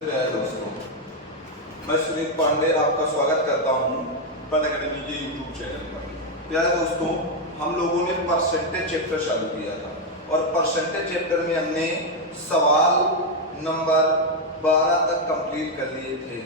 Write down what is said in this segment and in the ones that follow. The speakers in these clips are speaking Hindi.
दोस्तों, मैं सुनील पांडे आपका स्वागत करता हूं फन एकेडमी के यूट्यूब चैनल पर। प्यारे दोस्तों, हम लोगों ने परसेंटेज चैप्टर चालू किया था और परसेंटेज चैप्टर में हमने सवाल नंबर 12 तक कंप्लीट कर लिए थे।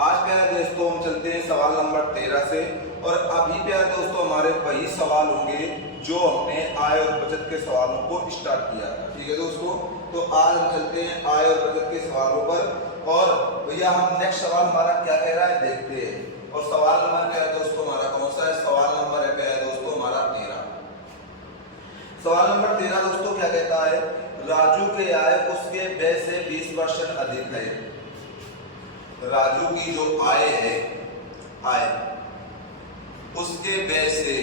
आज प्यारे दोस्तों हम चलते हैं सवाल नंबर 13 से और अभी प्यारे दोस्तों हमारे वही सवाल होंगे जो हमने आय और बचत के सवालों को स्टार्ट किया था। ठीक है दोस्तों, तो आज हम चलते हैं आय और बचत के सवालों पर और भैया हम नेक्स्ट सवाल हमारा क्या कह रहा है देखते हैं। और सवाल नंबर क्या है दोस्तों हमारा कौन सा है? सवाल नंबर क्या है दोस्तों हमारा 13। सवाल नंबर 13 दोस्तों क्या कहता है? राजू के आय उसके व्यय से 20% अधिक है। राजू की जो आय है, आय उसके व्यय से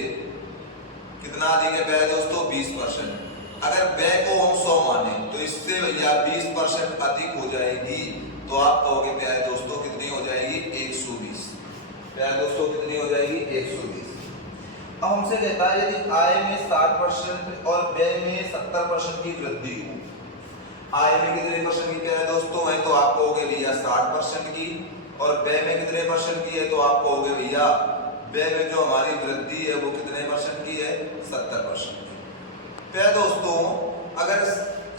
कितना अधिक है व्यय दोस्तों? 20%। अगर व्यय को हम 100 माने तो इससे भैया 20% अधिक हो जाएगी, तो आप कहोगे व्यय दोस्तों कितनी हो जाएगी? 120। व्यय दोस्तों कितनी हो जाएगी? 120। अब हमसे कहता है यदि आय में 60% और व्यय में 70% की वृद्धि हो, आय में कितने परसेंट की है दोस्तों है, तो आप कहोगे भैया 60% की, और व्यय में कितने परसेंट की है, तो आप कहोगे भैया व्यय में जो हमारी वृद्धि है वो कितने परसेंट की है? 70%। प्यारे दोस्तों, अगर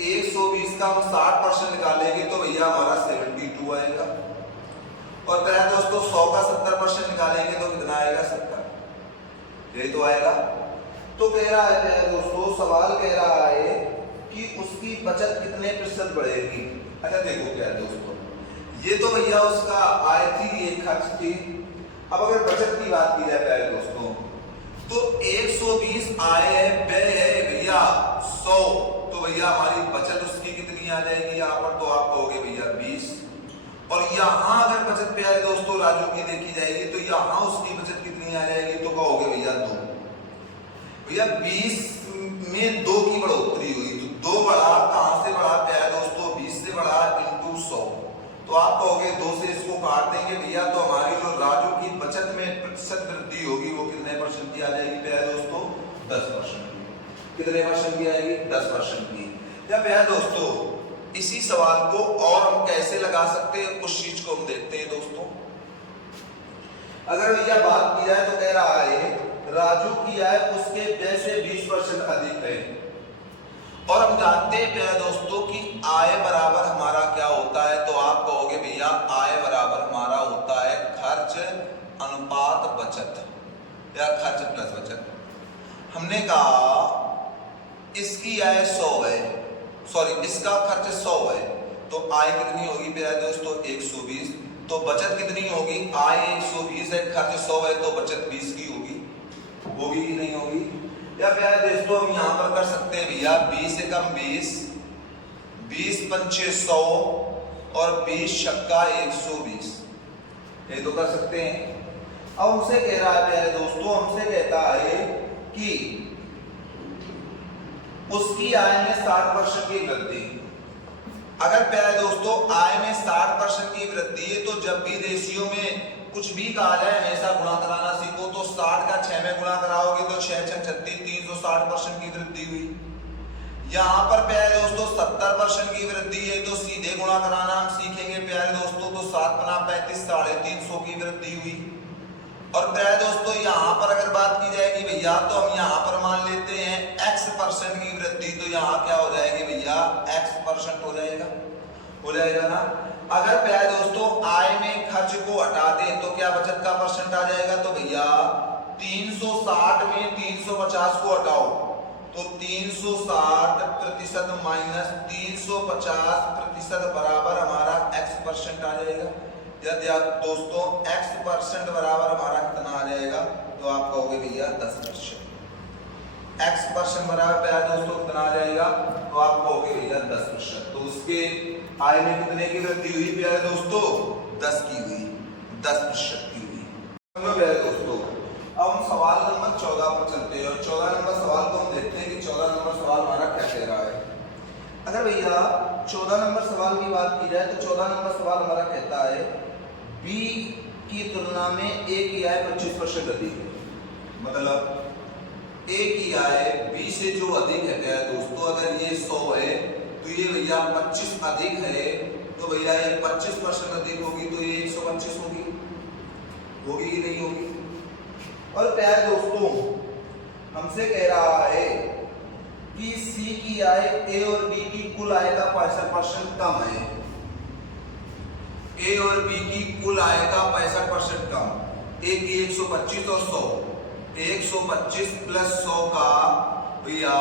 120 का हम 60% निकालेंगे तो भैया हमारा 72 आएगा, और प्यारे दोस्तों 100 का 70% निकालेंगे तो कितना आएगा? 70। यही तो आएगा। तो कह रहा है प्यारे दोस्तों, सवाल कह रहा है कि उसकी बचत कितने प्रतिशत बढ़ेगी। अच्छा देखो प्यारे दोस्तों, ये तो भैया उसका आय थी, ये खर्च थी। अब अगर बचत की बात की जाए प्यारे दोस्तों, तो 120 आय है, व्यय है भैया 100, तो भैया हमारी बचत उसकी कितनी आ जाएगी यहाँ पर? तो आप कहोगे भैया 20। और यहाँ अगर बचत प्यारे दोस्तों राजू की देखी जाएगी तो यहाँ उसकी बचत कितनी आ जाएगी? तो कहोगे भैया 2। भैया 20 में 2 की बढ़ोतरी हुई, तो 2 बढ़ा, कहां से बढ़ा प्यारे दोस्तों? 20 से बढ़ा इंटू 100। तो आप कहोगे 2 से इसको काट देंगे भैया, तो हमारी जो राजू की बचत में प्रतिशत वृद्धि होगी वो कितने परसेंट की आ जाएगी प्यारे दोस्तों? 10%। कितने परसेंट की आएगी? 10% की। या प्यारे दोस्तों इसी सवाल को और हम कैसे लगा सकते हैं उस चीज को हम देखते हैं दोस्तों। अगर भैया बात की जाए तो कह रहा है राजू की आय उसके व्यय से 20% अधिक है, और हम जानते हैं प्यारे दोस्तों कि आय बराबर हमारा क्या होता है? तो आप कहोगे भैया आय बराबर हमारा होता है खर्च अनुपात बचत, या खर्च प्लस बचत। हमने कहा इसकी आय 100 है, सॉरी इसका खर्च 100 है, तो आय कितनी होगी प्यारे दोस्तों? 120। तो बचत कितनी होगी? आय 120 है, खर्च 100 है, तो बचत 20 की होगी। होगी कि नहीं होगी? या प्यारे दोस्तों हम यहाँ पर कर सकते हैं भैया 20 से कम 20, 20 पंचे 100 और 20 छक्का 120, ये तो कर सकते हैं। अब हमसे कह रहा है प्यारे दोस्तों, हमसे कहता है कि उसकी आय में 60% की वृद्धि। अगर प्यारे दोस्तों आय में 60% की वृद्धि है तो जब भी रेशियो में कुछ भी कहा जाए हमेशा गुणा कराना सीखो। तो 60 का 6 में गुणा कराओगे तो 6 6 36, 360% की वृद्धि हुई। यहाँ पर प्यारे दोस्तों 70% की वृद्धि है, तो सीधे गुणा कराना हम सीखेंगे प्यारे दोस्तों। तो 7 गुना 35, 350 की वृद्धि हुई। और प्यारे दोस्तों यहाँ पर अगर बात की जाएगी भैया तो हम यहाँ पर मान लेते हैं x% की वृद्धि, तो यहाँ क्या हो जाएगी भैया? x% हो जाएगा, हो जाएगा ना। अगर प्यारे दोस्तों आय में खर्च को हटा दें तो क्या बचत का परसेंट आ जाएगा? तो भैया 360 में 350 को हटाओ तो 360% माइनस 350% बराबर हमारा x% आ जाएगा। यदि आप दोस्तों x% बराबर हमारा कितना आ जाएगा? तो आप कहोगे भैया 10%। x% बराबर प्यारे दोस्तों कितना आ जाएगा? तो आप कहोगे भैया 10%। तो उसके आय में कितने की वृद्धि हुई प्यारे दोस्तों? 10 की हुई, 10% की हुई। प्यारे दोस्तों अब हम सवाल नंबर 14 पर चलते हैं और 14 नंबर सवाल को हम देखते हैं कि 14 नंबर सवाल हमारा क्या कह रहा है। अगर भैया 14 नंबर सवाल की बात की जाए तो 14 नंबर सवाल हमारा कहता है B की तुलना में A की आय 25% अधिक है। मतलब A की आय B से जो अधिक है दोस्तों, अगर ये 100 है तो ये भैया 25 अधिक है, तो भैया ये 25% अधिक होगी तो ये 125 होगी कि नहीं होगी। और प्यारे दोस्तों हमसे कह रहा है कि सी की आय ए और बी की कुल आय का 65% कम है। ए और बी की कुल आय का 65% कम, ए की 125 और 100, 125 प्लस 100 का भैया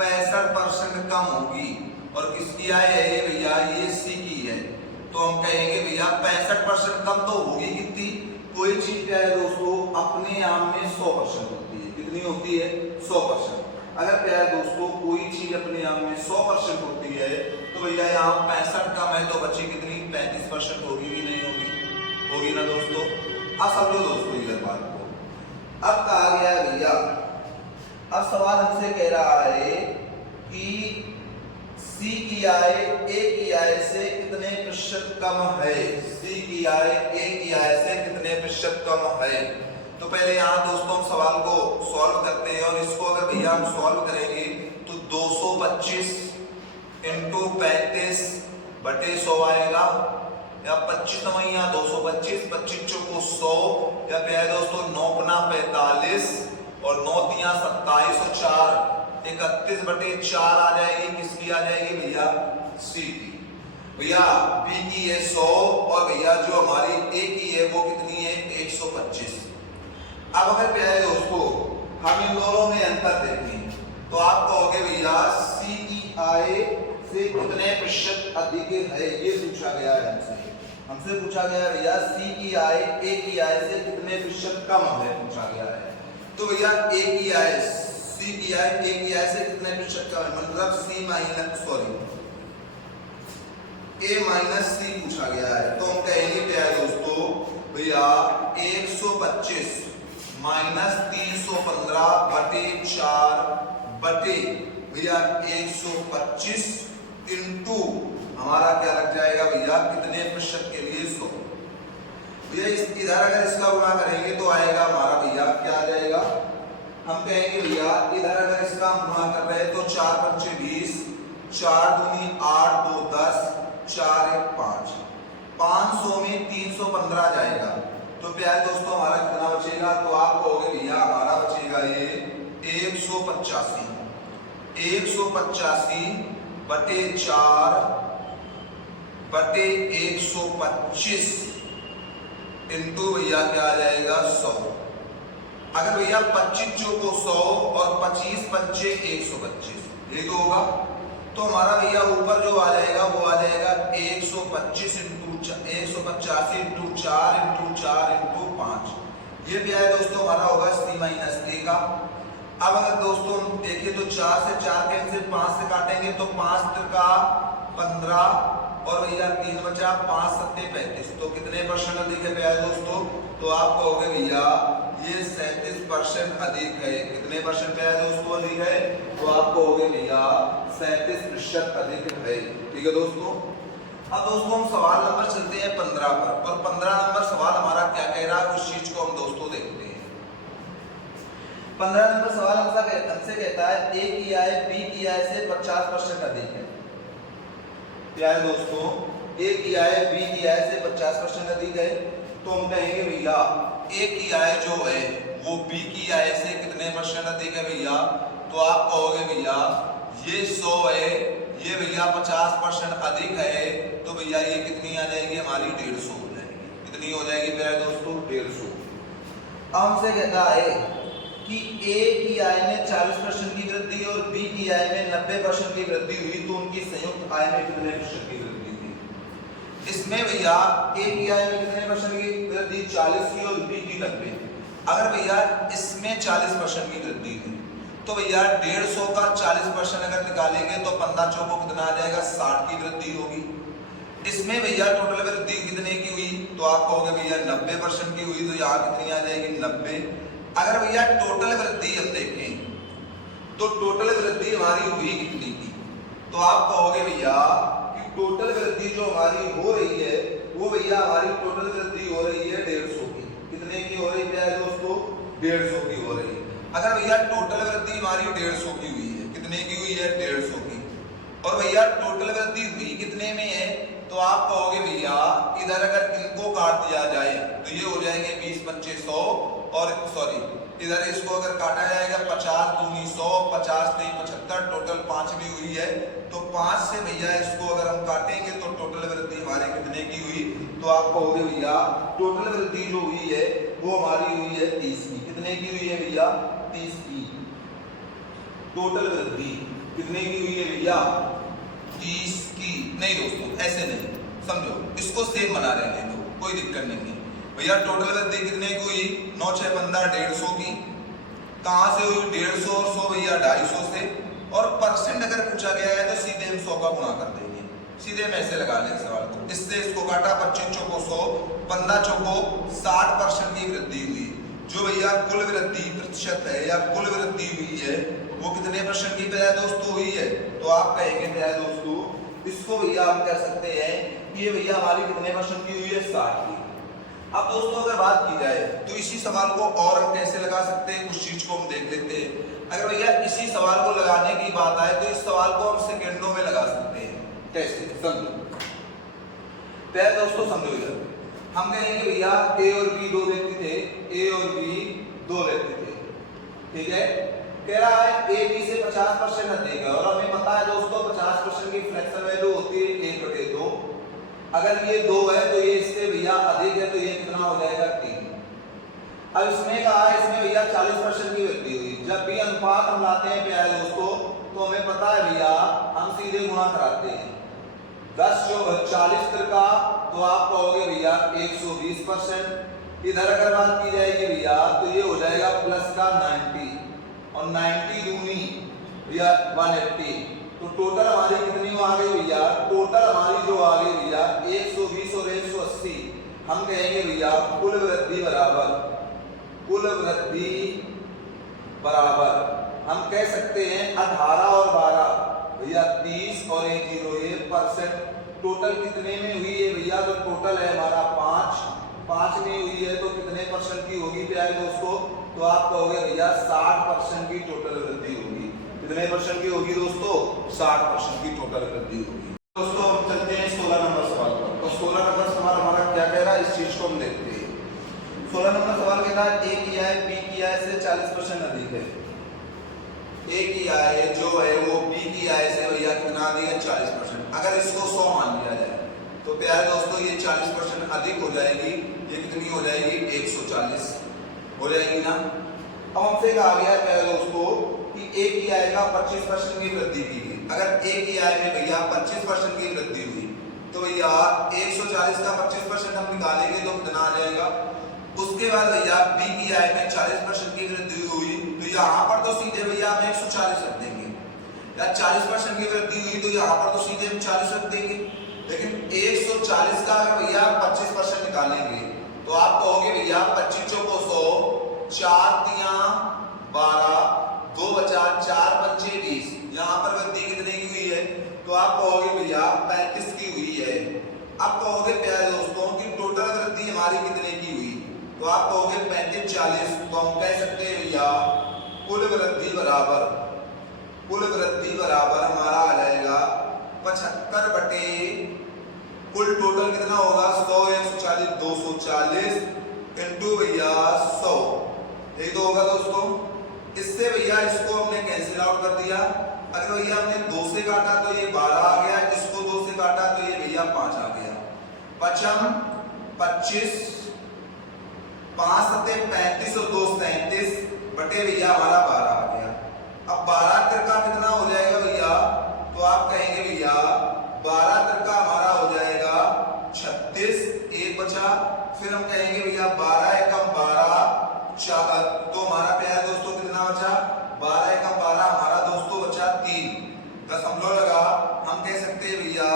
65% कम होगी। और किसकी आय है ये भैया, ये सी की है, तो हम कहेंगे भैया 65% कम तो होगी कितनी, कोई चीज क्या है दोस्तों अपने आप में 100% होती है। कितनी होती है? 100%। अगर प्यारे दोस्तों कोई चीज अपने आप में 100% होती है तो भैया यहाँ 65 कम है तो बची कितनी, 35% होगी कि नहीं होगी? होगी ना दोस्तों। अब समझो दोस्तों इधर बात को। अब कहा गया है भैया, अब सवाल हमसे कह रहा है कि सी की आय ए की आय से कितने प्रतिशत कम है। सी की आय ए की आय से कितने प्रतिशत कम है। तो पहले यहाँ दोस्तों हम सवाल को सॉल्व करते हैं और इसको अगर भैया हम सॉल्व करेंगे तो 225 इंटू 35 बटे 100 आएगा, या 25 नवैया 225, 25 चौको 100, या प्यारे दोस्तों 9 गुना 45 और 9 तिया 27 और 4 31 बटे 4 आ जाएगी। किसकी आ जाएगी भैया? सी की। भैया बी की है 100 और भैया जो हमारी ए की है वो कितनी है? 125। अब अगर प्यारे दोस्तों हम इन दोनों में अंतर देखें तो आप कहोगे भैया सी की आय से कितने प्रतिशत अधिक है, ये पूछा गया है हमसे पूछा गया है भैया सी की आय ए की आय से कितने प्रतिशत कम है पूछा गया है। तो भैया ए की आय सी की आय ए की आय से कितने प्रतिशत कम है, मतलब सी माइनस ए माइनस सी पूछा गया है। तो हम कहेंगे प्यारे दोस्तों भैया 125 माइनस 315 बटे 4 बटे भैया 125 इंटू हमारा क्या लग जाएगा भैया कितने प्रतिशत के लिए 100। भैया इधर अगर इसका गुणा करेंगे तो आएगा हमारा भैया क्या आ जाएगा, हम कहेंगे भैया इधर अगर इसका हम गुणा कर रहे हैं तो 4 पंचे 20, 4 दूनी 8, 2 10, 4 1 5, 500 में 315 जाएगा। तो प्यारे दोस्तों हमारा कितना बचेगा, तो आप कहोगे भैया हमारा बचेगा ये 185 बटे 4 बटे 125 इंटू भैया क्या आ जाएगा 100। अगर भैया 25 चौको 100 और 25 पंचे 125 ये तो होगा, तो हमारा भैया ऊपर जो आ जाएगा वो आ जाएगा 125 इंटू 185 इंटू 4 इंटू 4 इंटू 5। ये भी है दोस्तों हमारा होगा सी माइनस ए का। अब अगर दोस्तों हम देखिए तो 4 से 4 कैंसिल, 5 से काटेंगे तो 5 का 15 और भैया 3 बचा, 5 सत्ते 35, तो कितने परसेंट अधिक है प्यारे दोस्तों, तो आप कहोगे भैया ये 37% अधिक है। कितने परसेंट प्यारे दोस्तों अधिक है, तो आप कहोगे भैया 37% अधिक है। ठीक है दोस्तों। अब दोस्तों हम सवाल नंबर चलते हैं 15 पर, और 15 नंबर सवाल हमारा क्या कह रहा है उस चीज को हम दोस्तों देखते हैं। 15 नंबर सवाल हमसे कहता है ए की आय बी की आय से 50% अधिक है। प्यारे दोस्तों ए की आय बी की आय से 50% अधिक है, तो हम कहेंगे भैया ए की आय जो है वो बी की आय से कितने परसेंट अधिक है भैया, तो आप कहोगे भैया ये 100 है, ये भैया 50% अधिक है, तो भैया ये कितनी आ जाएगी हमारी 150 हो जाएगी। कितनी हो जाएगी प्यारे दोस्तों 150। अब हमसे कहता है कि ए की आय में 40% की वृद्धि और बी की आय में 90% की वृद्धि हुई, तो उनकी संयुक्त आय में कितने प्रतिशत की वृद्धि हुई। इसमें भैया ए की आय में कितने परसेंट की वृद्धि, 40 की, और बी की 90। अगर भैया इसमें 40% की वृद्धि हुई तो भैया 150 का 40% अगर निकालेंगे तो 15 चौको कितना आ जाएगा, 60 की वृद्धि होगी। इसमें भैया टोटल वृद्धि कितने की हुई, तो आप कहोगे भैया 90% की हुई, तो यहाँ कितनी आ जाएगी 90। अगर भैया टोटल वृद्धि हम देखें तो टोटल वृद्धि हमारी हुई कितनी की, तो आप कहोगे भैया कि टोटल वृद्धि जो हमारी हो रही है वो भैया हमारी टोटल वृद्धि हो रही है 150 की। कितने की हो रही है दोस्तों, 150 की हो रही है। अगर भैया टोटल वृद्धि हमारी 150 की हुई है, कितने की हुई है 150 की, और भैया टोटल वृद्धि हुई कितने में है तो आप कहोगे भैया इधर अगर इनको काट दिया जाए तो ये हो जाएंगे 20 25 100 और सॉरी इधर इसको अगर काटा जाएगा 50 दूनी 100 50 3 75 टोटल 5 भी हुई है। तो 5 से भैया इसको अगर हम काटेंगे तो टोटल वृद्धि हमारे कितने की हुई? तो आप कहोगे भैया टोटल वृद्धि जो हुई है वो हमारी हुई है 30 की। कितने की हुई है भैया? 30 की। टोटल वृद्धि कितने की हुई है भैया? 30 की। नहीं दोस्तों ऐसे नहीं, समझो इसको सेम बना रहे हैं, कोई दिक्कत नहीं है भैया। टोटल वृद्धि कितने की हुई? 9 6 15 150 की। कहां से हुई? 150 और 100 भैया 250 से। और परसेंट अगर पूछा गया है तो सीधे हम 100 का गुणा कर देंगे, सीधे हम ऐसे लगा लें सवाल को। इससे इसको काटा 25 चौको 100 15 चौको 60% की वृद्धि हुई। जो भैया कुल वृद्धि प्रतिशत है या कुल वृद्धि हुई है वो कितने परसेंट की प्यारे दोस्तों हुई है? तो आप कहेंगे प्यारे दोस्तों इसको भैया हम कह सकते हैं कि ये भैया हमारी कितने परसेंट की हुई है? 60 की। अब दोस्तों अगर बात की जाए तो इसी सवाल को और हम कैसे लगा सकते हैं, कुछ चीज को हम देख लेते हैं। अगर भैया इसी सवाल को लगाने की बात आए तो इस सवाल को हम सेकंडों में लगा सकते हैं। कैसे? समझो पहले दोस्तों, समझो इधर हम कहेंगे भैया ए और बी दो व्यक्ति थे, ए और बी दो व्यक्ति थे, ठीक है। कह रहा है ए बी से 50% अधिक है और हमें पता है दोस्तों 50% की फ्रैक्शन वैल्यू होती है 1/2। अगर ये 2 है तो ये इससे भैया अधिक है तो ये कितना हो जाएगा? 3। अब इसमें कहा है इसमें भैया 40% की वृद्धि हुई। जब भी अनुपात हम लाते हैं प्यारे दोस्तों तो हमें पता है भैया हम सीधे गुणा कराते हैं। 10 × 40 का तो आप कहोगे भैया 120%। इधर अगर बात की जाएगी भैया तो ये हो जाएगा प्लस का 90 और 90 दूनी भैया 180। तो टोटल हमारी कितनी आ गई भैया? टोटल हमारी जो आ गई भैया 120 और 180। हम कहेंगे भैया कुल वृद्धि बराबर हम कह सकते हैं 18 और 12 भैया 30 और 1 0 ये परसेंट। टोटल कितने में हुई है भैया? तो टोटल है हमारा 5 में हुई है तो कितने परसेंट की होगी प्यारे दोस्तों? तो आप कहोगे भैया 60% की टोटल वृद्धि होगी। कितने परसेंट की होगी दोस्तों? 60% की टोटल वृद्धि होगी। दोस्तों हम चलते हैं 16 नंबर सवाल पर। तो 16 नंबर सवाल हमारा क्या कह रहा है इस चीज को हम देखते हैं। 16 नंबर सवाल कहता है ए किया है बी किया है से 40% अधिक है। ए किया है जो है वो बी किया है से भैया कितना अधिक है? 40%। अगर इसको 100 मान लिया जाए तो प्यारे दोस्तों ये 40% अधिक हो जाएगी। ये कितनी हो जाएगी? 140 हो जाएगी ना। अब हमसे कहा गया है प्यारे दोस्तों कि ए की आय का 25% की वृद्धि की गई। अगर ए की आय में भैया 25% की वृद्धि हुई तो भैया 140 का 25% हम निकालेंगे तो कितना आ जाएगा? उसके बाद भैया बी की आय में 40% की वृद्धि हुई तो यहाँ पर तो सीधे भैया हम 140 रख देंगे। या 40% की वृद्धि हुई तो यहाँ पर तो सीधे हम 40 रख देंगे। लेकिन 140 का अगर भैया 25% निकालेंगे तो आप कहोगे भैया 25 चौको 100 4 तिया 12 2 बचा 4 पंचे 20। यहाँ पर वृद्धि कितने की हुई है? तो आप कहोगे भैया 35 की हुई है। अब कहोगे प्यारे दोस्तों कि टोटल वृद्धि हमारी कितने की हुई? तो आप कहोगे 35 40। तो हम कह सकते हैं भैया कुल वृद्धि बराबर हमारा आ जाएगा 75 बटे कुल टोटल कितना होगा? 100 140 240 इंटू भैया 100। यही तो होगा दोस्तों। इससे भैया इसको हमने कैंसिल आउट कर दिया। अगर भैया हमने 2 से काटा तो ये 12 आ गया, इसको 2 से काटा तो ये भैया 5 आ गया। 55 25 5 सत्ते 35 और 2 37 बटे भैया हमारा 12 आ गया। अब 12 तिरका कितना हो जाएगा भैया? तो आप कहेंगे भैया 12 तिरका हमारा हो जाएगा 36। 1 बचा। फिर हम कहेंगे भैया 12 एकम 12 तो हमारा प्यारे दोस्तों कितना बचा? 12 एकम 12 हमारा दोस्तों बचा 3। दशमलव लगा। हम कह सकते हैं भैया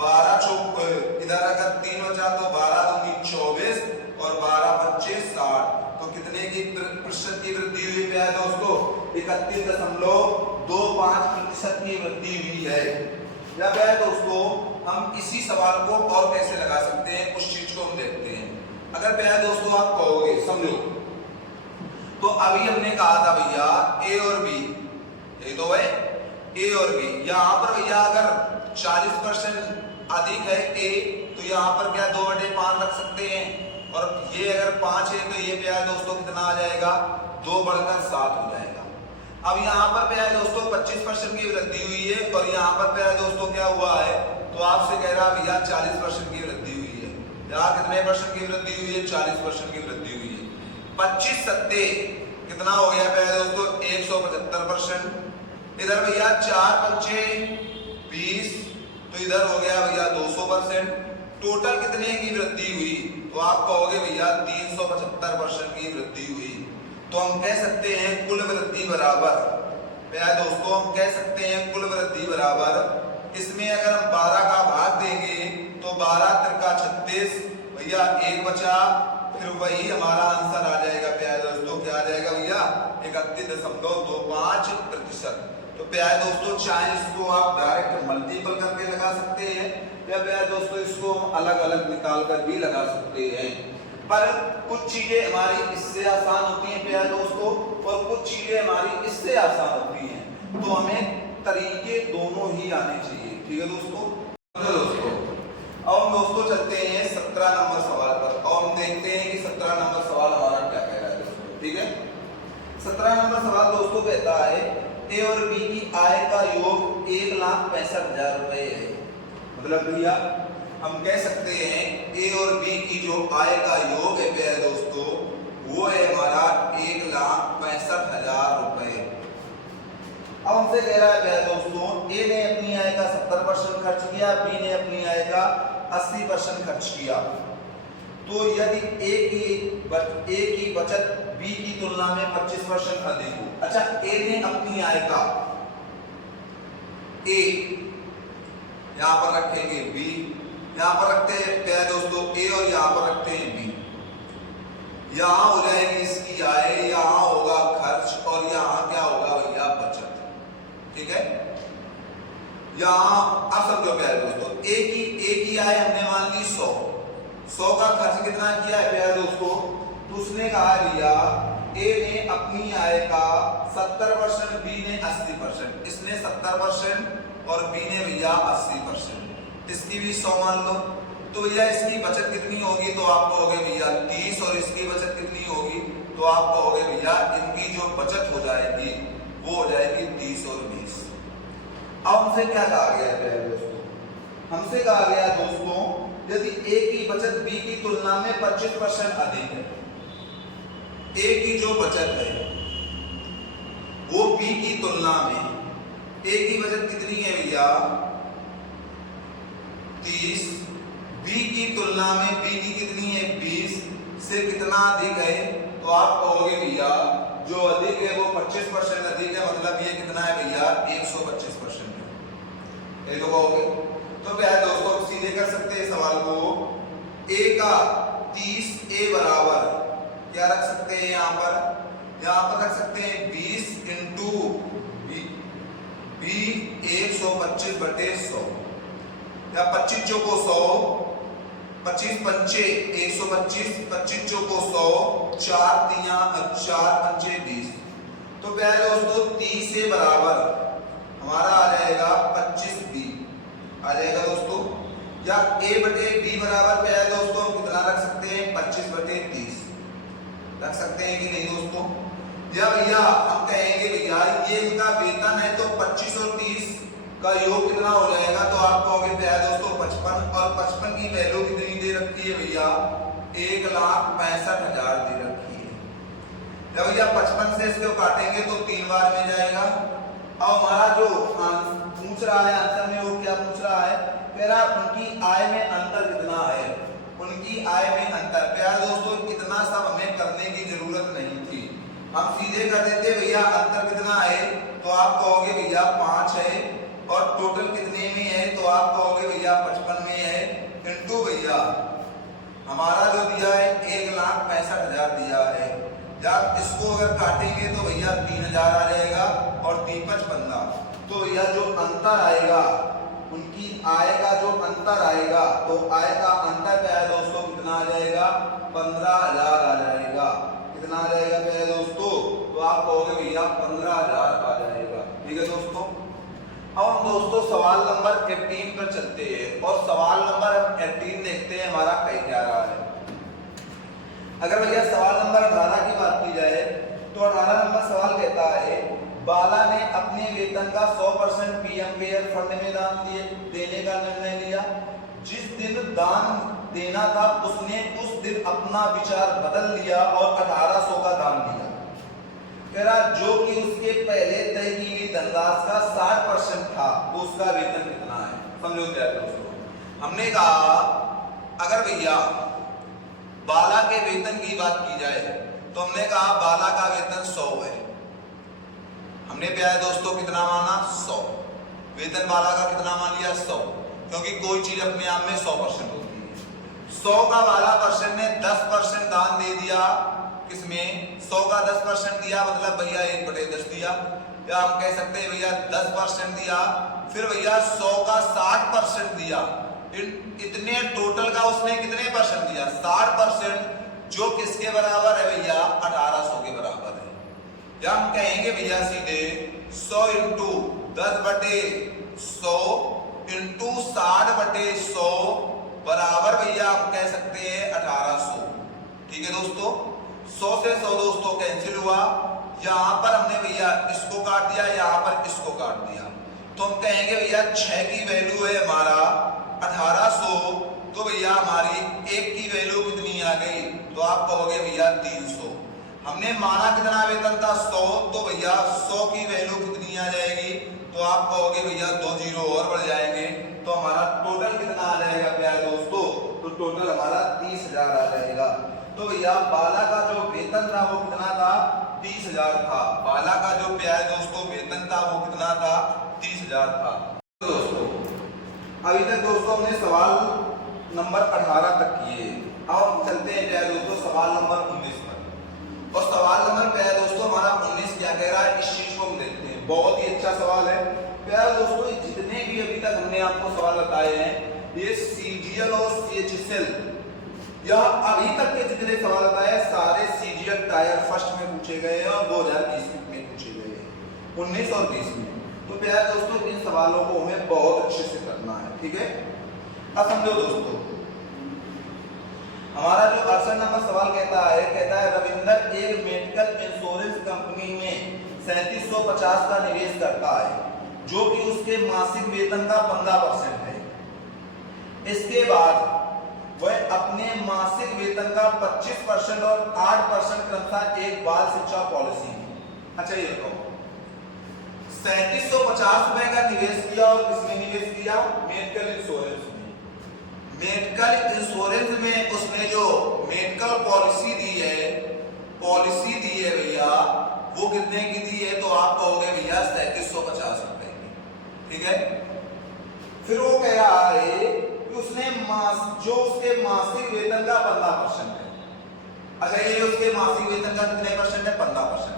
12 चौक इधर अगर 3 बचा तो 12 दूनी 24 और 12 25 60। तो कितने की प्रतिशत की वृद्धि हुई प्यारे दोस्तों? 31.25% की वृद्धि हुई है। या प्यारे दोस्तों हम इसी सवाल को और कैसे लगा सकते हैं, कुछ चीज को हम देखते हैं। अगर प्यारे दोस्तों आप कहोगे समझो तो अभी हमने कहा था भैया ए और बी, ये तो है ए और बी। यहाँ पर भैया अगर 40% अधिक है ए, तो यहाँ पर क्या 2/5 रख सकते हैं, और ये अगर 5 है तो ये प्यारे दोस्तों कितना आ जाएगा, 2 बढ़कर 7 हो जाएगा। अब यहाँ पर प्यारे दोस्तों 25% की वृद्धि हुई है, और यहाँ पर प्यारे दोस्तों क्या हुआ है, तो आपसे कह रहा भैया 40% की वृद्धि हुई है। यहाँ कितने परसेंट की वृद्धि हुई है, 40% की वृद्धि हुई है। 25 सत्ते कितना हो गया प्यारे दोस्तों, 175%। इधर भैया 4 पंचे 20, तो इधर हो गया भैया 200%। टोटल कितने की वृद्धि हुई, तो आप कहोगे भैया 375% की वृद्धि हुई। तो हम कह सकते हैं कुल वृद्धि बराबर, प्यारे दोस्तों हम कह सकते हैं कुल वृद्धि बराबर, इसमें अगर हम 12 का भाग देंगे तो 12 त्रिका 36, भैया 1 बचा, फिर वही हमारा आंसर आ जाएगा प्यारे दोस्तों, क्या आ जाएगा भैया 31.25%। तो प्यारे दोस्तों चाहे इसको आप डायरेक्ट मल्टीपल करके लगा सकते हैं, या प्यारे दोस्तों इसको अलग अलग निकाल कर भी लगा सकते हैं, पर कुछ चीजें हमारी इससे आसान होती हैं प्यारे दोस्तों, और कुछ चीजें हमारी इससे आसान होती हैं, तो हमें तरीके दोनों ही आने चाहिए। ठीक है दोस्तों। अब हम दोस्तों चलते हैं 17 नंबर सवाल पर, और हम देखते हैं कि 17 नंबर सवाल हमारा क्या कह रहा है दोस्तों। ठीक है, 17 नंबर सवाल दोस्तों कहता है ए और बी की आय का योग 1,65,000 रुपए है। मतलब भैया हम कह सकते हैं ए और बी की जो आय का योग है प्यारे दोस्तों, वो है हमारा 1,65,000 रुपए। अब हमसे कह रहा है प्यारे दोस्तों, ए ने अपनी आय का 70% खर्च किया, बी ने अपनी आय का 80% खर्च किया। तो यदि ए की बचत बी की तुलना में 25% अधिक हो। अच्छा, ए ने अपनी आय का, ए यहां पर रखेंगे बी, यहां पर रखते हैं प्यारे दोस्तों ए, और यहां पर रखते हैं बी। यहां हो जाएगी इसकी आय, यहां होगा खर्च, और यहां क्या होगा भैया बचत। ठीक है, यहां अब समझो प्यारे दोस्तों, ए की आय हमने मान ली 100 का खर्च कितना किया है प्यारे दोस्तों, तो उसने कहा भैया ए ने अपनी आय का 70%, बी ने 80%, इसने 70% और बी ने भैया 80%, इसकी भी 100 मान लो। तो भैया इसकी बचत कितनी होगी, तो आप कहोगे भैया 30, और इसकी बचत कितनी होगी, तो आप कहोगे भैया इनकी जो बचत हो जाएगी वो हो जाएगी 30 और 20। अब हमसे क्या कहा गया है दोस्तों, हमसे कहा गया दोस्तों यदि ए की बचत बी की तुलना में 25% अधिक है, ए की जो बचत है वो बी की तुलना में, ए की बचत कितनी है भैया 30, बी की तुलना में बी की कितनी है 20, से कितना अधिक है, तो आप कहोगे भैया जो अधिक है वो 25% अधिक है, मतलब ये कितना है भैया 125% है। ये तो कहोगे, तो प्यारे दोस्तों सीधे कर सकते हैं सवाल को, ए का 30, ए बराबर क्या रख सकते हैं यहाँ पर रख सकते हैं 20 इंटू बी 125/100, या 25 चौको 100, 25 पंचे 125, 25 चौको 100, 4 पंचे 20। तो प्यारे दोस्तों 30 से बराबर हमारा आ जाएगा 25b आ जाएगा दोस्तों, या a/b बराबर प्यारे दोस्तों कितना रख सकते हैं 25/30 रख सकते हैं कि नहीं दोस्तों। या भैया हम कहेंगे भैया ये इनका वेतन है, तो 25 और 30 का योग कितना हो जाएगा, तो आप कहोगे प्यारे दोस्तों 55, और 55 की वैल्यू कितनी दे रखी है भैया 1,65,000 दे रखी है। जब भैया 55 से इसको काटेंगे तो 3 बार में जाएगा। अब हमारा जो पूछ रहा है आंसर में, वो क्या पूछ रहा है, कह रहा उनकी आय में अंतर कितना है, उनकी आय में अंतर। प्यारे दोस्तों इतना सब हमें करने की जरूरत नहीं थी, हम सीधे कर देते भैया अंतर कितना है, तो आप कहोगे भैया 5 है, और टोटल कितने में है, तो आप कहोगे भैया 55 में है, इंटू भैया हमारा जो दिया है 1,65,000 दिया है। जब इसको अगर काटेंगे तो भैया 3,000 आ जाएगा, और 3 5 15, तो भैया जो अंतर आएगा उनकी आय का जो अंतर आएगा, तो आय का अंतर क्या है दोस्तों कितना आ जाएगा 15,000 आ जाएगा। कितना आ जाएगा प्यारे दोस्तों, तो आप कहोगे भैया 15,000 आ जाएगा। ठीक है दोस्तों, अब हम दोस्तों सवाल नंबर 18 पर चलते हैं और सवाल नंबर 18 देखते हैं हमारा कहीं क्या रहा है। अगर भैया सवाल नंबर 18 की बात की जाए तो 18 नंबर सवाल कहता है बाला ने अपने वेतन का 100% पीएम केयर फंड में दान देने का निर्णय लिया। जिस दिन दान देना था उसने उस दिन अपना विचार बदल लिया और 1800 का दान दिया। कह रहा जो कि उसके पहले तय की गई धनराशि का 60% था, तो उसका वेतन कितना है? समझो क्या दोस्तों, हमने कहा अगर भैया बाला के वेतन की बात की जाए तो हमने कहा बाला का वेतन 100 है। हमने क्या है दोस्तों कितना माना? 100। वेतन बाला का कितना मान लिया? 100, क्योंकि कोई चीज अपने आप में 100% होती है। 100 का 12% ने 10% दान दे दिया। किसमें? 100 का 10% दिया, मतलब भैया 1/10 दिया, या हम कह सकते हैं भैया 10% दिया। फिर भैया 100 का 60% दिया। इतने टोटल का उसने कितने परसेंट दिया? 60%, जो किसके बराबर है भैया? 1800 के बराबर है। या हम कहेंगे भैया सीधे 100 इंटू 10/100 इंटू 60/100 बराबर भैया हम कह सकते हैं 1800। ठीक है दोस्तों, 100 से 100 दोस्तों कैंसिल हुआ। यहां पर हमने भैया इसको काट दिया, यहां पर इसको काट दिया, तो हम कहेंगे भैया 6 की वैल्यू है हमारा 1800, तो भैया हमारी 1 की वैल्यू कितनी आ गई? तो आप कहोगे भैया 300। हमने माना कितना वेतन था? 100, तो भैया 100 की वैल्यू कितनी आ जाएगी? तो आप कहोगे भैया 2 जीरो और बढ़ जाएंगे, तो हमारा टोटल कितना आ जाएगा प्यारे दोस्तों? तो टोटल हमारा 30,000 आ जाएगा। तो भैया बाला का जो वेतन था वो कितना था? 30,000 था। बाला का जो प्यारे दोस्तों वेतन था वो कितना था? 30,000 था। दोस्तों अभी तक दोस्तों हमने सवाल नंबर 18 तक किए। अब हम चलते हैं प्यारे दोस्तों सवाल नंबर 19 पर। और सवाल नंबर प्यारे दोस्तों हमारा 19 क्या कह रहा है, इस चीज को हम देखते हैं। बहुत ही अच्छा सवाल है प्यारे दोस्तों। जितने भी अभी तक हमने आपको सवाल बताए हैं, ये सीजीएल और सीएचएसएल, यह अभी तक के जितने सवाल बताए सारे सीजीएल टायर फर्स्ट में पूछे गए हैं और 2020 में पूछे गए हैं, 19 और 20 में। तो प्यारे दोस्तों इन सवालों को हमें बहुत अच्छे से करना है। ठीक है, अब समझो दोस्तों, हमारा जो 68 नंबर सवाल कहता है रविंदर एक मेडिकल इंश्योरेंस कंपनी में 3750 का निवेश करता है, जो कि उसके मासिक वेतन का 15% है। इसके बाद वह अपने मासिक वेतन का 25% और 8% क्रमशः एक बाल शिक्षा पॉलिसी में। अच्छा ये बताओ, 3750 रुपए का निवेश किया और किसमें निवेश किया? मेडिकल इंश्योरेंस में। मेडिकल इंश्योरेंस में उसने जो मेडिकल पॉलिसी दी है भैया, वो कितने की दी है? तो आप कहोगे भैया 3750 रुपए की। ठीक है, फिर वो कह रहा है कि उसने जो उसके मासिक वेतन का 15% है। अच्छा ये उसके मासिक वेतन का कितने परसेंट है? 15%।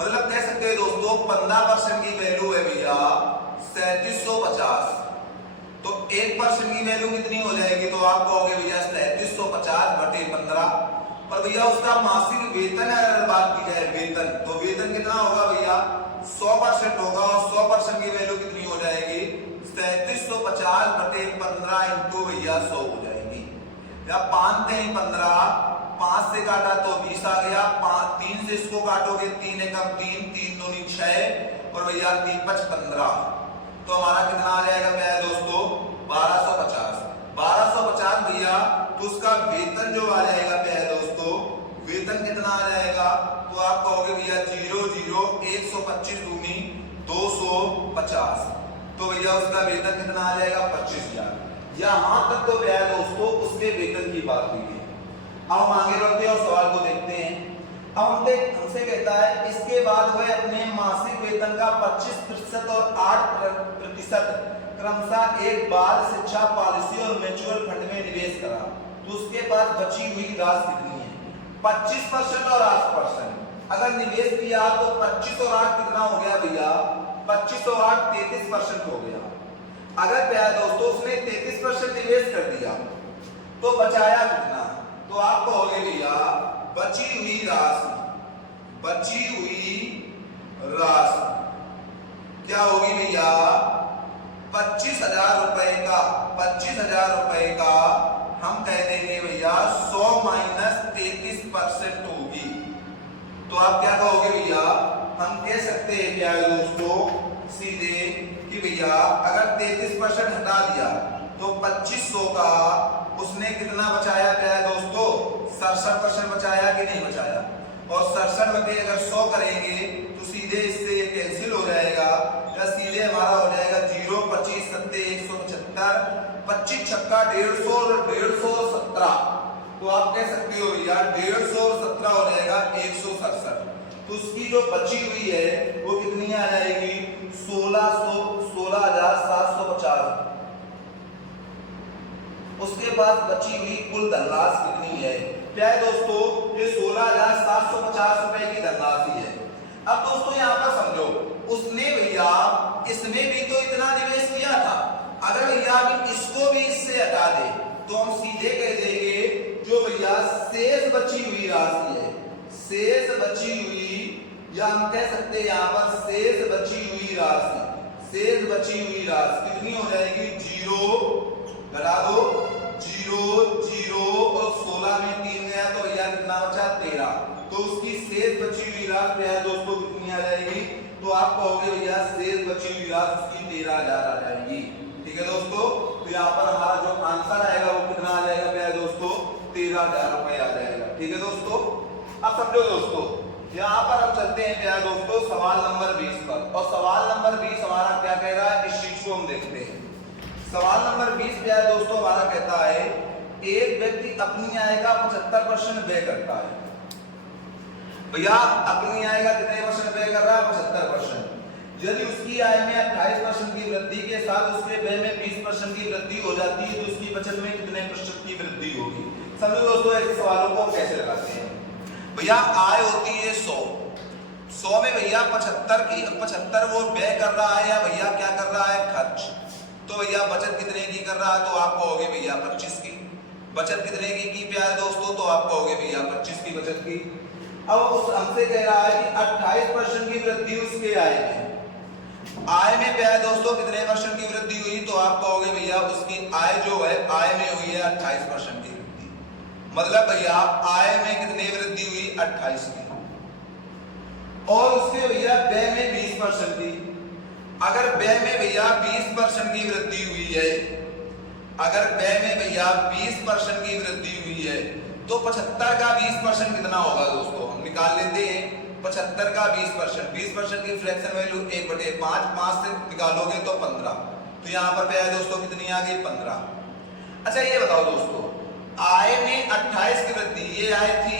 मतलब कह सकते हैं दोस्तों 15% की वैल्यू है भैया 3750, तो 1% की वैल्यू कितनी हो जाएगी? तो आप कहोगे भैया 3750/15। और भैया उसका मासिक वेतन अगर बात की जाए वेतन, तो वेतन कितना होगा भैया? 100% होगा, और 100% की वैल्यू कितनी हो जाएगी? 3750/15 इंटू भैया 100 हो जाएगी। या 5 3 15, 5 से काटा तो 20 आ गया, 3 से इसको काटोगे 3 एकम 3, 3 दूनी 6, और भैया 3 5 15, तो हमारा कितना आ जाएगा प्यारे दोस्तों? 1250। 1250 भैया, तो उसका वेतन जो आ जाएगा प्यारे दोस्तों, वेतन कितना आ जाएगा? तो आप कहोगे भैया 0 0 125 दूनी 250, तो भैया उसका वेतन कितना आ जाएगा? 25,000। यहां तक तो प्यारे दोस्तों उसके वेतन की बात हुई है। अब हम आगे बढ़ते हैं और सवाल को देखते हैं। अब हमसे कहता है इसके बाद वह अपने मासिक वेतन का 25% और 8% क्रमशः एक बाल शिक्षा पॉलिसी और म्यूचुअल फंड में निवेश करा, तो उसके पास बची हुई राशि कितनी है? 25% और 8%। अगर निवेश किया तो 25 और 8 कितना हो गया भैया? 25 और 8 33% हो गया। अगर प्यारे दोस्तों उसने 33% निवेश कर दिया तो बचाया कितना? तो आप कहोगे भैया बची हुई राशि क्या होगी भैया? 25,000 रुपए का 25,000 रुपए का हम कह देंगे भैया 100 माइनस 33% होगी। तो आप क्या कहोगे भैया, हम कह सकते हैं क्या है दोस्तों सीधे कि भैया अगर 33% हटा दिया तो 2500 का उसने कितना बचाया क्या है दोस्तों, 67% बचाया कि नहीं बचाया। और 67 में अगर 100 करेंगे तो सीधे इससे ये कैंसिल हो जाएगा, या सीधे हमारा हो जाएगा 0, 25 सत्ते 175, 25 छक्का 150 और 150 तो आप कह सकते हो भैया 150 और 17 हो जाएगा 167। तो उसकी जो बची हुई है वो कितनी आ जाएगी, 16,750। उसके बाद बची हुई कुल धनराशि कितनी है क्या है दोस्तों, ये 16,750 रुपए की धनराशि है। अब दोस्तों यहाँ पर समझो, उसने भैया इसमें भी तो इतना निवेश किया था, अगर भैया अभी इसको भी इससे हटा दे तो हम सीधे कह देंगे जो भैया शेष बची हुई राशि है, शेष बची हुई, या हम कह सकते हैं यहाँ पर शेष बची हुई राशि, शेष बची हुई राशि कितनी हो जाएगी, 0 घटा दो 0 0 और 16 में 3 गया तो भैया कितना बचा 13। तो उसकी शेष बची हुई राशि है दोस्तों कितनी आ जाएगी, तो आप कहोगे भैया शेष बची हुई राशि उसकी 13,000 आ जाएगी। ठीक है दोस्तों, तो यहाँ पर हमारा जो आंसर आएगा वो कितना आ जाएगा भैया दोस्तों, 13,000 रुपए आ जाएगा। ठीक है दोस्तों, अब समझो दोस्तों, यहाँ पर हम चलते हैं क्या दोस्तों सवाल नंबर 20 पर, और सवाल नंबर 20 हमारा क्या कह रहा है, इस चीज को हम देखते हैं। सवाल नंबर 20 क्या है दोस्तों, हमारा कहता है एक व्यक्ति अपनी आय का 75% व्यय करता है। भैया अपनी आय का कितने परसेंट व्यय कर रहा है, 75%। यदि उसकी आय में 28% की वृद्धि के साथ उसके व्यय में 20% की वृद्धि हो जाती है तो उसकी बचत में कितने प्रतिशत की वृद्धि होगी। समझो दोस्तों ऐसे सवालों को कैसे लगाते हैं। भैया आय होती है 100 में भैया 75 वो व्यय कर रहा है, या भैया क्या कर रहा है, खर्च। तो भैया बचत कितने की कर रहा है, तो आप कहोगे भैया 25 की। बचत कितने की प्यारे दोस्तों, तो आप कहोगे भैया 25 की बचत की। अब उस हमसे कह रहा है कि 28% की वृद्धि उसके आय में, आय में प्यारे दोस्तों कितने परसेंट की वृद्धि हुई, तो आप कहोगे भैया उसकी आय जो है आय में हुई है 28% की वृद्धि। मतलब भैया आय में कितनी वृद्धि हुई, 28 की, और उसके भैया व्यय में 20% की। अगर व्यय में भैया 20% की वृद्धि हुई है, अगर व्यय में भैया 20% की वृद्धि हुई है तो 75 का 20% कितना होगा दोस्तों, हम निकाल लेते हैं। 75 का 20%, 20% की फ्रैक्शन वैल्यू 1/5, 5 से निकालोगे तो 15। तो यहाँ पर प्यारे दोस्तों कितनी आ गई, 15। अच्छा ये बताओ दोस्तों, आय में 28 की वृद्धि, ये आय थी,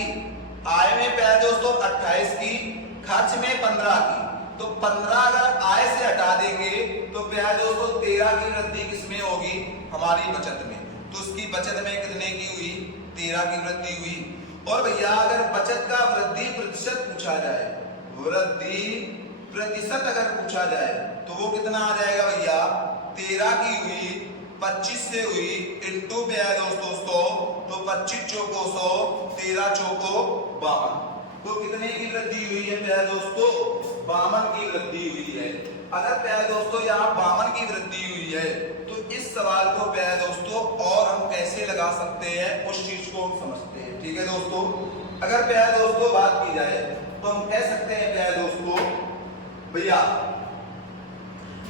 आय में प्यारे दोस्तों 28 की, खर्च में 15 की, तो 15 अगर आय से हटा देंगे तो प्यारे दोस्तों 13 की वृद्धि किसमें होगी, हमारी बचत में। तो उसकी बचत में कितने की हुई, 13 की वृद्धि हुई। और भैया अगर बचत का वृद्धि प्रतिशत पूछा जाए, वृद्धि प्रतिशत अगर पूछा जाए तो वो कितना आ जाएगा भैया, 13 की हुई, 25 से हुई, इंटू पे है दोस्तों 100, तो 25 चौको 100, 13 चौको 52। तो कितने की वृद्धि हुई है प्यारे दोस्तों, 52 की वृद्धि हुई है। अगर प्यारे दोस्तों यहाँ 52 की वृद्धि हुई है तो इस सवाल को प्यारे दोस्तों और हम कैसे लगा सकते हैं उस चीज को हम समझते हैं। ठीक है दोस्तों, अगर प्यारे दोस्तों बात की जाए तो हम कह सकते हैं प्यारे दोस्तों, भैया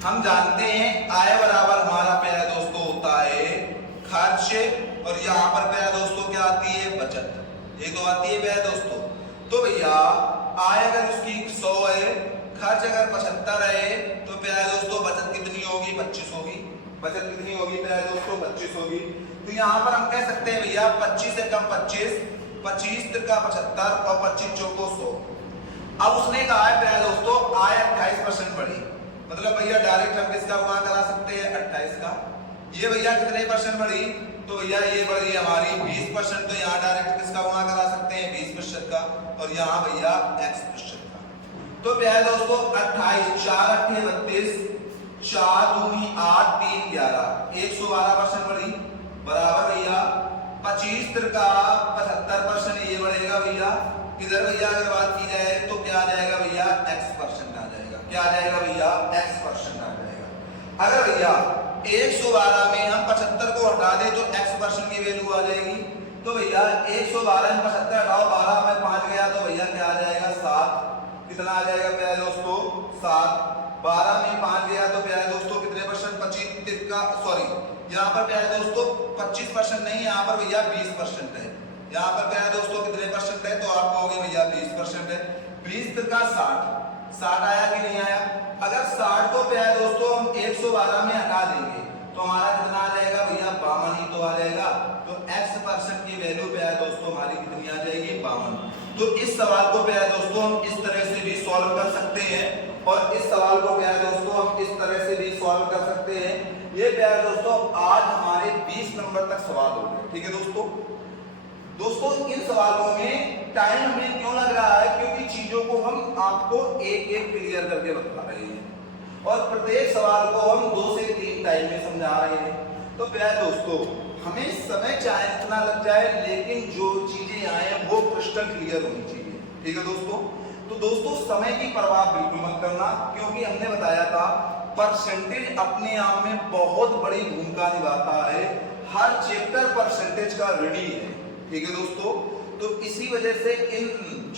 हम जानते हैं आय बराबर हमारा प्यारे दोस्तों होता है खर्च, और यहाँ पर प्यारे दोस्तों क्या आती है, बचत, ये तो आती है प्यारे दोस्तों। तो भैया आय अगर उसकी 100 है, खर्च अगर 75 है, तो प्यारे दोस्तों बचत कितनी होगी, 25 होगी। बचत कितनी होगी प्यारे दोस्तों, 25 होगी। तो यहाँ पर हम कह सकते हैं भैया 25 से कम 25, 25 तिरका 75 और 25 चौको 100। अब उसने कहा है प्यारे दोस्तों आय 28% बढ़ी, मतलब भैया डायरेक्ट हम किसका गुणा करा सकते हैं, 28 का। ये भैया कितने परसेंट बढ़ी, तो भैया ये बढ़ी हमारी 20%, तो यहाँ डायरेक्ट किसका गुणा करा सकते हैं, 20% का, और यहाँ भैया x% का। तो प्यारे दोस्तों 28, 4 8 32, 4 दूनी 8 3 11, 112% बढ़ी, बराबर भैया 25 तिरका 75%, ये बढ़ेगा भैया। इधर भैया अगर बात की जाए तो क्या आ जाएगा भैया, x% आ जाएगा। क्या आ जाएगा भैया, x% आ जाएगा। अगर भैया 112 में हम 75 को हटा दें तो x% की वैल्यू आ जाएगी। तो भैया 112 में 75 हटाओ, 12 में 5 गया तो भैया क्या आ जाएगा 7। कितना आ जाएगा प्यारे दोस्तों 7। 12 में 5 गया तो प्यारे दोस्तों कितने परसेंट, 25 का सॉरी यहाँ पर प्यारे दोस्तों 25% नहीं, यहाँ पर भैया 20% है। यहाँ पर प्यारे दोस्तों कितने परसेंट है, तो आप कहोगे भैया 20% है। 20 का 60 आया कि नहीं आया। अगर 60 को प्यारे दोस्तों हम 112 में हटा देंगे तो हमारा कितना आ जाएगा भैया 52 ही तो आ जाएगा। तो x% की वैल्यू प्यारे दोस्तों हमारी कितनी आ जाएगी 52। तो इस सवाल को प्यारे दोस्तों हम इस तरह से भी सॉल्व कर सकते हैं और इस सवाल को प्यारे दोस्तों हम इस तरह से भी सॉल्व कर सकते हैं। ये प्यारे दोस्तों आज हमारे 20 नंबर तक सवाल हो गए। ठीक है दोस्तों इन सवालों में टाइम हमें क्यों लग रहा है, क्योंकि चीजों को हम आपको एक एक क्लियर करके बता रहे हैं और प्रत्येक सवाल को हम 2 से 3 टाइम में समझा रहे हैं। तो प्यारे दोस्तों हमें समय चाहे इतना लग जाए, लेकिन जो चीजें आए वो क्रिस्टल क्लियर होनी चाहिए। ठीक है दोस्तों, तो दोस्तों समय की परवाह बिल्कुल मत करना, क्योंकि हमने बताया था परसेंटेज अपने आप में बहुत बड़ी भूमिका निभाता है। हर चैप्टर परसेंटेज का रेडी है। ठीक है दोस्तों, तो इसी वजह से इन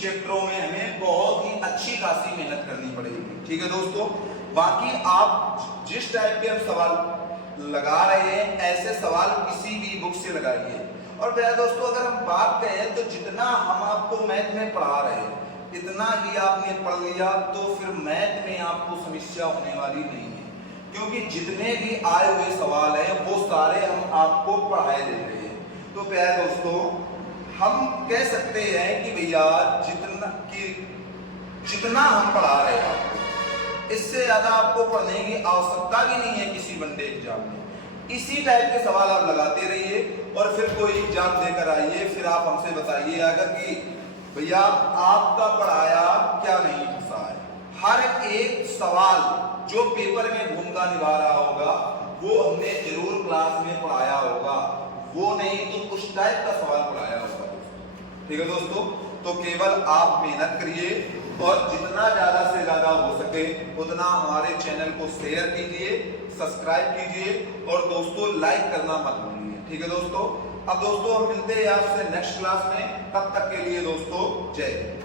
चैप्टरों में हमें बहुत ही अच्छी खासी मेहनत करनी पड़ेगी। ठीक है दोस्तों, बाकी आप जिस टाइप के हम सवाल लगा रहे हैं ऐसे सवाल किसी भी बुक से लगाइए। और प्यारे दोस्तों अगर हम बात करें तो जितना हम आपको मैथ में पढ़ा रहे हैं इतना ही आपने पढ़ लिया तो फिर मैथ में आपको समस्या होने वाली नहीं है, क्योंकि जितने भी आए हुए सवाल हैं वो सारे हम आपको पढ़ाए दे रहे हैं। तो प्यारे दोस्तों हम कह सकते हैं कि भैया जितना हम पढ़ा रहे हैं आपको, इससे ज्यादा आपको पढ़ने की आवश्यकता भी नहीं है किसी वनडे एग्जाम में। इसी टाइप के सवाल आप लगाते रहिए और फिर कोई एग्जाम देकर आइए, फिर आप हमसे बताइए अगर कि भैया आपका पढ़ाया क्या नहीं फंसा है। हर एक सवाल जो पेपर में भूमिका निभा रहा होगा वो हमने जरूर क्लास में पढ़ाया होगा, वो नहीं तो कुछ टाइप का सवाल पढ़ाया होगा। ठीक है दोस्तों, तो केवल आप मेहनत करिए और जितना ज्यादा से ज्यादा हो सके उतना हमारे चैनल को शेयर कीजिए, सब्सक्राइब कीजिए और दोस्तों लाइक करना मत भूलिए। ठीक है दोस्तों, अब दोस्तों हम मिलते हैं आपसे नेक्स्ट क्लास में, तब तक के लिए दोस्तों जय हिंद।